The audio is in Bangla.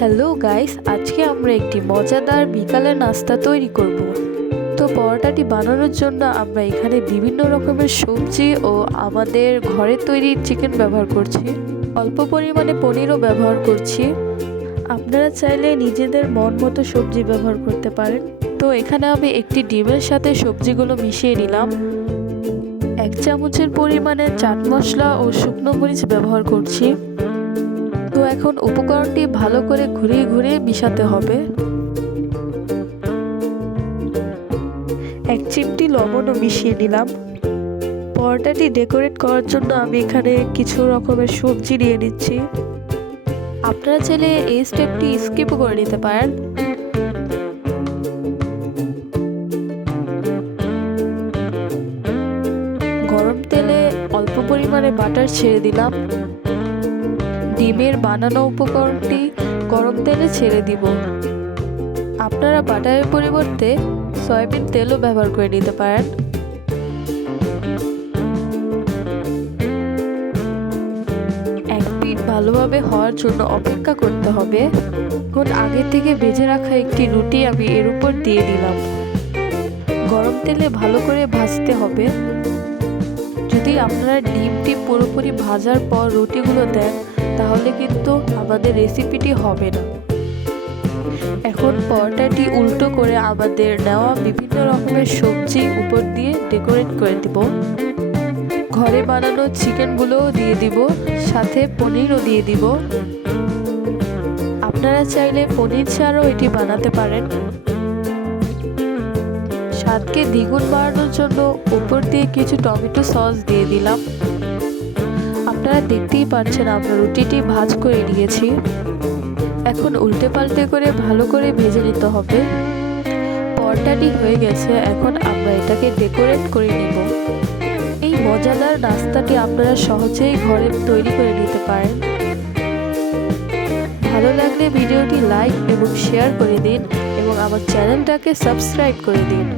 হ্যালো গাইস আজকে আমরা একটি মজাদার বিকালের নাস্তা তৈরি করব। তো পরোটাটি বানানোর জন্য আমরা এখানে বিভিন্ন রকমের সবজি ও আমাদের ঘরে তৈরি চিকেন ব্যবহার করছি। অল্প পরিমাণে পনিরও ব্যবহার করছি। আপনারা চাইলে নিজেদের মন মতো সবজি ব্যবহার করতে পারেন। তো এখানে আমি একটি ডিমের সাথে সবজিগুলো মিশিয়ে নিলাম। এক চামচের পরিমাণে চাট মশলা ও শুকনো মরিচ ব্যবহার করছি। তো এখন উপকরণটি ভালো করে ঘুরিয়ে ঘুরিয়ে মিশাতে হবে। এক চিমটি লবণও মিশিয়ে নিলাম। পরোটাটি ডেকোরেট করার জন্য আমি এখানে কিছু রকমের সবজি নিয়ে নিচ্ছি। আপনারা চাইলে এই স্টেপটি স্কিপও করে নিতে পারেন। গরম তেলে অল্প পরিমাণে বাটার ছেড়ে দিলাম। ডিমের বানানো উপকরণটি গরম তেলে ছেড়ে দিব। আপনারা বাটারের পরিবর্তে সয়াবিন তেলও ব্যবহার করে নিতে পারেন। এক ভালোভাবে হওয়ার জন্য অপেক্ষা করতে হবে। এখন আগে থেকে ভেজে রাখা একটি রুটি আমি এর উপর দিয়ে দিলাম। গরম তেলে ভালো করে ভাজতে হবে। যদি আপনারা ডিমটি পুরোপুরি ভাজার পর রুটিগুলো দেন, তাহলে কিন্তু আমাদের রেসিপিটি হবে না। এখন পরোটাটি উল্টো করে আমাদের নেওয়া বিভিন্ন রকমের সবজি উপর দিয়ে ডেকোরেট করে দিব। ঘরে বানানো চিকেনগুলোও দিয়ে দিব, সাথে পনিরও দিয়ে দিব। আপনারা চাইলে পনির ছাড়াও এটি বানাতে পারেন। স্বাদকে দ্বিগুণ বাড়ানোর জন্য উপর দিয়ে কিছু টমেটো সস দিয়ে দিলাম। আপনারা দেখতেই পাচ্ছেন আমরা রুটিটি ভাজ করে নিয়েছি। এখন উল্টে পাল্টে করে ভালো করে ভেজে নিতে হবে। পরটাটি হয়ে গেছে, এখন আমরা এটাকে ডেকোরেট করে নিব। এই মজাদার নাস্তাটি আপনারা সহজেই ঘরে তৈরি করে নিতে পারেন। ভালো লাগলে ভিডিওটি লাইক এবং শেয়ার করে দিন এবং আমার চ্যানেলটাকে সাবস্ক্রাইব করে দিন।